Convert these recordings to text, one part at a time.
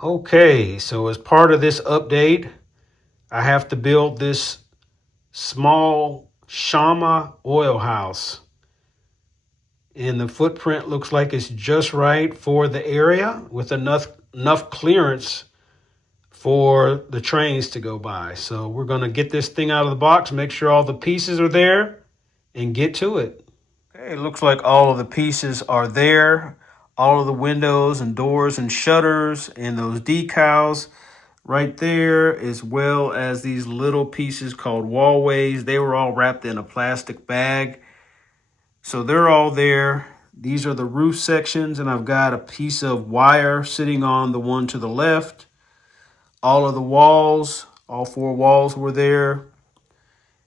Okay, so as part of this update, I have to build this small Chama oil house. And the footprint looks like it's just right for the area with enough clearance for the trains to go by. So we're going to get this thing out of the box, make sure all the pieces are there, and get to it. Okay, it looks like all of the pieces are there. All of the windows and doors and shutters and those decals right there, as well as these little pieces called wallways. They were all wrapped in a plastic bag. So they're all there. These are the roof sections, and I've got a piece of wire sitting on the one to the left. All of the walls, all four walls were there.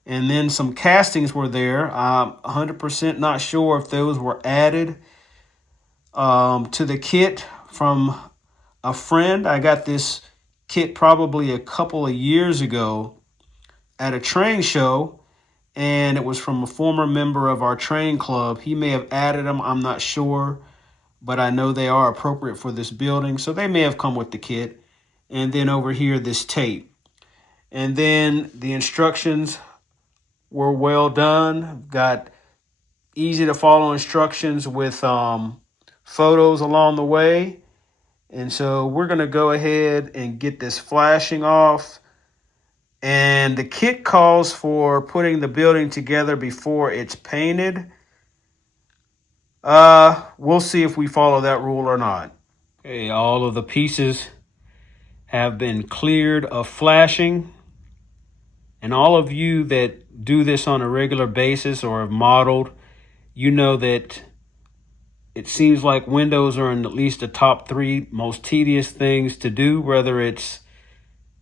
And then some castings were there. I'm 100% not sure if those were added to the kit from a friend. I got this kit probably a couple of years ago at a train show, and it was from a former member of our train club. He may have added them, I'm not sure, but I know they are appropriate for this building, so they may have come with the kit. And then over here, this tape. And then the instructions were well done. Got easy to follow instructions with photos along the way. And so we're going to go ahead and get this flashing off. And the kit calls for putting the building together before it's painted. We'll see if we follow that rule or not. Okay, all of the pieces have been cleared of flashing. And all of you that do this on a regular basis or have modeled, you know that it seems like windows are in at least the top three most tedious things to do, whether it's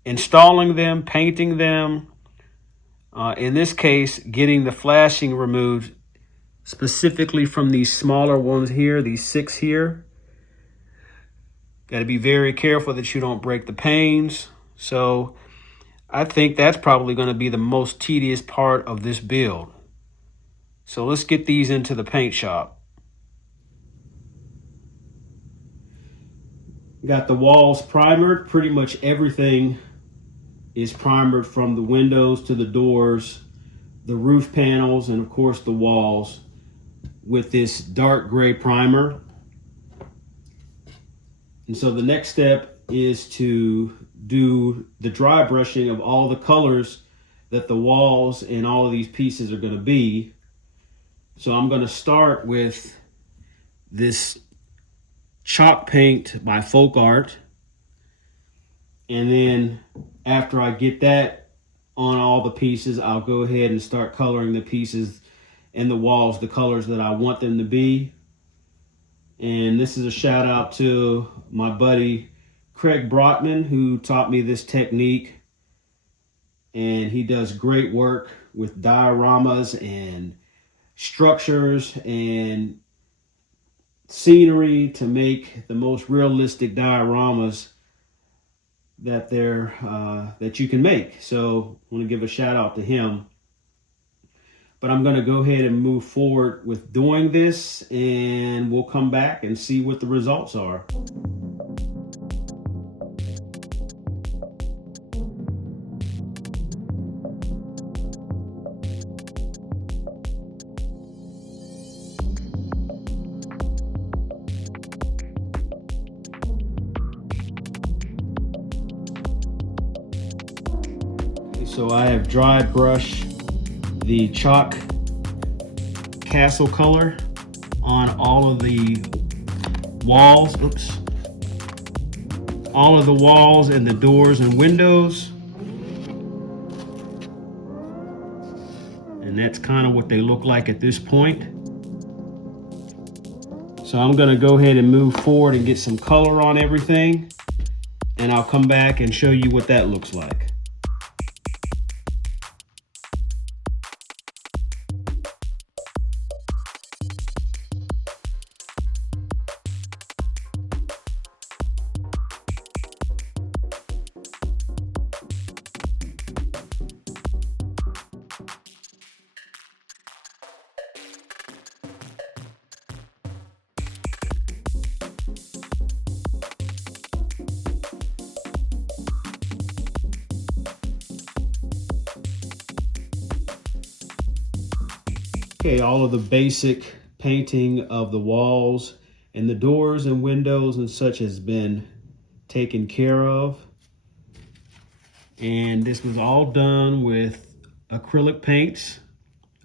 installing them, painting them, in this case, getting the flashing removed specifically from these smaller ones here, these 6 here. Got to be very careful that you don't break the panes. So I think that's probably going to be the most tedious part of this build. So let's get these into the paint shop. Got the walls primered. Pretty much everything is primered, from the windows to the doors, the roof panels, and of course the walls, with this dark gray primer. And so the next step is to do the dry brushing of all the colors that the walls and all of these pieces are going to be. So I'm going to start with this chalk paint by Folk Art. And then after I get that on all the pieces, I'll go ahead and start coloring the pieces and the walls the colors that I want them to be. And this is a shout out to my buddy Craig Brotman, who taught me this technique. And he does great work with dioramas and structures and scenery to make the most realistic dioramas that that you can make. So I want to give a shout out to him. But I'm going to go ahead and move forward with doing this, and we'll come back and see what the results are. So I have dry brushed the chalk castle color on all of the walls. All of the walls and the doors and windows. And that's kind of what they look like at this point. So I'm going to go ahead and move forward and get some color on everything. And I'll come back and show you what that looks like. Okay, all of the basic painting of the walls and the doors and windows and such has been taken care of. And this was all done with acrylic paints,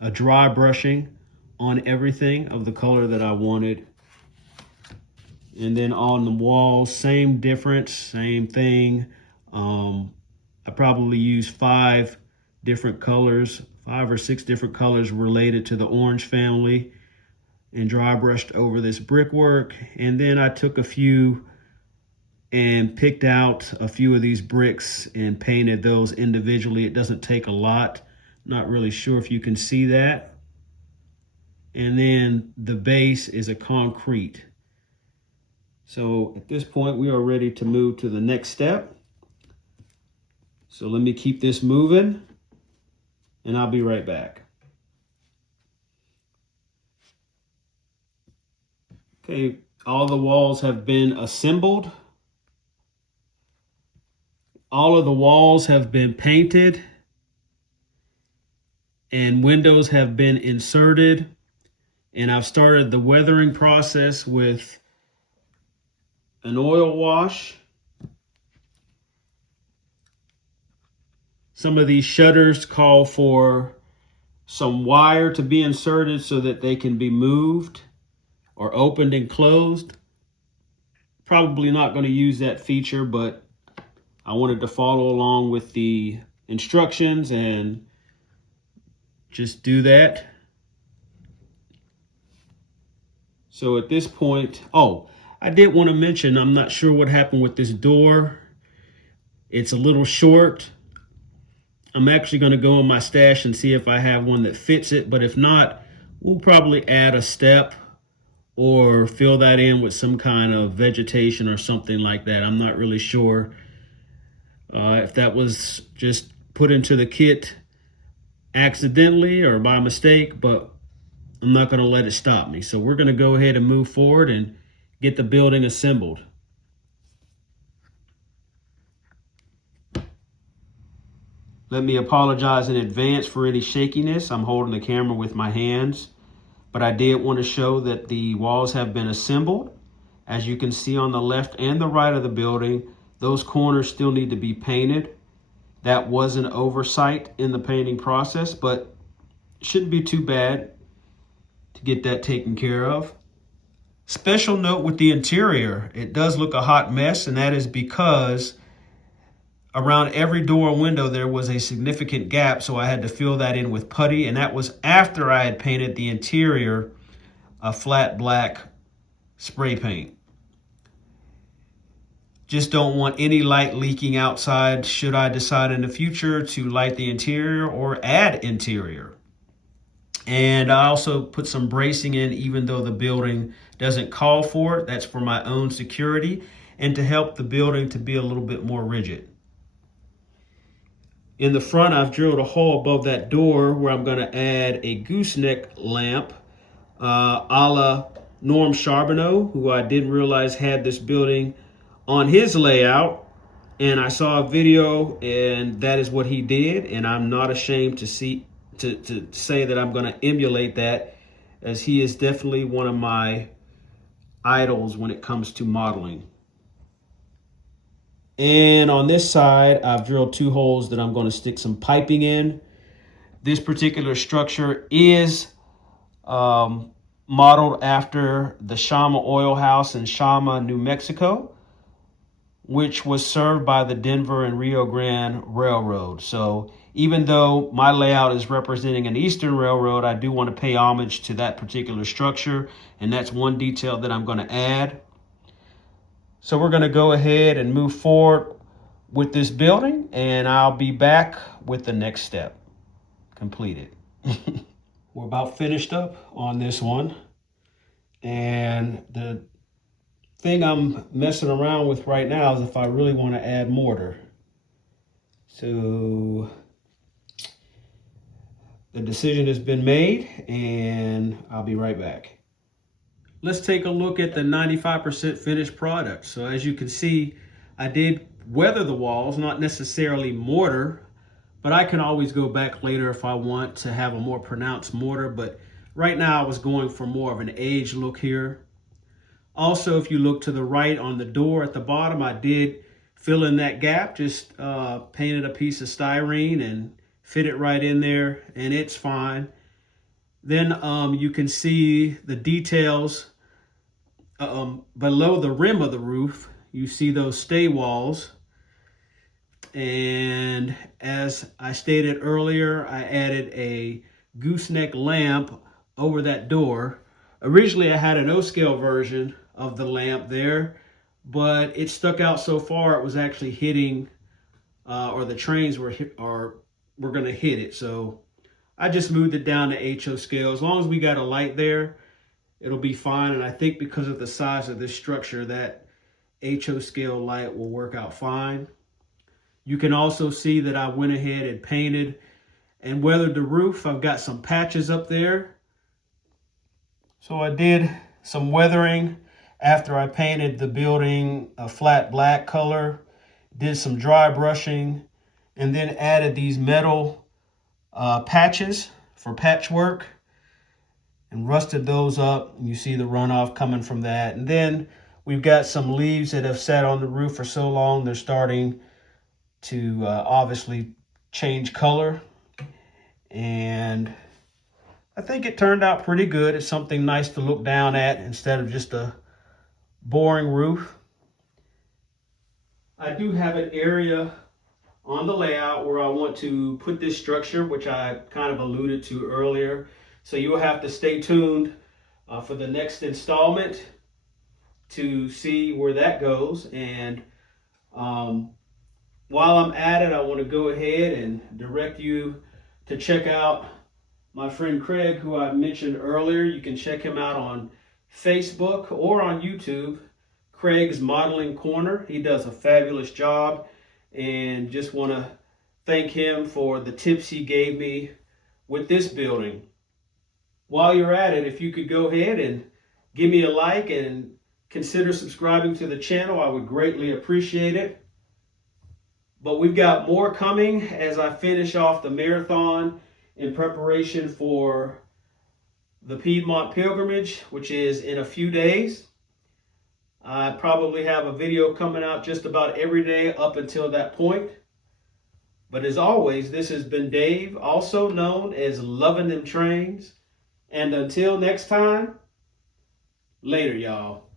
a dry brushing on everything of the color that I wanted. And then on the walls, same difference, same thing. I probably used 5 different colors, 5 or 6 different colors related to the orange family, and dry brushed over this brickwork. And then I took a few and picked out a few of these bricks and painted those individually. It doesn't take a lot. Not really sure if you can see that. And then the base is a concrete. So at this point, we are ready to move to the next step. So let me keep this moving and I'll be right back. Okay, all the walls have been assembled. All of the walls have been painted and windows have been inserted. And I've started the weathering process with an oil wash. Some of these shutters call for some wire to be inserted so that they can be moved or opened and closed. Probably not going to use that feature, but I wanted to follow along with the instructions and just do that. So at this point, I did want to mention, I'm not sure what happened with this door. It's a little short. I'm actually going to go in my stash and see if I have one that fits it. But if not, we'll probably add a step or fill that in with some kind of vegetation or something like that. I'm not really sure if that was just put into the kit accidentally or by mistake, but I'm not going to let it stop me. So we're going to go ahead and move forward and get the building assembled. Let me apologize in advance for any shakiness. I'm holding the camera with my hands, but I did want to show that the walls have been assembled. As you can see on the left and the right of the building, those corners still need to be painted. That was an oversight in the painting process, but it shouldn't be too bad to get that taken care of. Special note with the interior, it does look a hot mess, and that is because around every door and window there was a significant gap, so I had to fill that in with putty, and that was after I had painted the interior a flat black spray paint. Just don't want any light leaking outside should I decide in the future to light the interior or add interior. And I also put some bracing in, even though the building doesn't call for it. That's for my own security and to help the building to be a little bit more rigid. In the front, I've drilled a hole above that door where I'm going to add a gooseneck lamp a la Norm Charbonneau, who I didn't realize had this building on his layout. And I saw a video and that is what he did. And I'm not ashamed to say that I'm going to emulate that, as he is definitely one of my idols when it comes to modeling. And on this side, I've drilled 2 holes that I'm going to stick some piping in. This particular structure is modeled after the Chama oil house in Chama, New Mexico, which was served by the Denver and Rio Grande Railroad. So even though my layout is representing an Eastern railroad, I do want to pay homage to that particular structure, and that's one detail that I'm going to add. So we're going to go ahead and move forward with this building, and I'll be back with the next step completed. We're about finished up on this one, and the thing I'm messing around with right now is if I really want to add mortar. So the decision has been made, and I'll be right back. Let's take a look at the 95% finished product. So as you can see, I did weather the walls, not necessarily mortar, but I can always go back later if I want to have a more pronounced mortar. But right now I was going for more of an age look here. Also, if you look to the right on the door at the bottom, I did fill in that gap, just painted a piece of styrene and fit it right in there, and it's fine. Then you can see the details below the rim of the roof. You see those stay walls. And as I stated earlier, I added a gooseneck lamp over that door. Originally, I had an O-scale version of the lamp there, but it stuck out so far it was actually hitting, or the trains were going to hit it. So I just moved it down to HO scale. As long as we got a light there, it'll be fine. And I think because of the size of this structure, that HO scale light will work out fine. You can also see that I went ahead and painted and weathered the roof. I've got some patches up there. So I did some weathering after I painted the building a flat black color, did some dry brushing, and then added these metal patches for patchwork and rusted those up. And you see the runoff coming from that. And then we've got some leaves that have sat on the roof for so long, they're starting to obviously change color. And I think it turned out pretty good. It's something nice to look down at instead of just a boring roof. I do have an area on the layout where I want to put this structure, which I kind of alluded to earlier. So you'll have to stay tuned for the next installment to see where that goes. And while I'm at it, I want to go ahead and direct you to check out my friend Craig, who I mentioned earlier. You can check him out on Facebook or on YouTube, Craig's Modeling Corner. He does a fabulous job, and just want to thank him for the tips he gave me with this building. While you're at it, if you could go ahead and give me a like and consider subscribing to the channel, I would greatly appreciate it. But we've got more coming as I finish off the marathon in preparation for the Piedmont Pilgrimage, which is in a few days. I probably have a video coming out just about every day up until that point. But as always, this has been Dave, also known as Loving Them Trains. And until next time, later, y'all.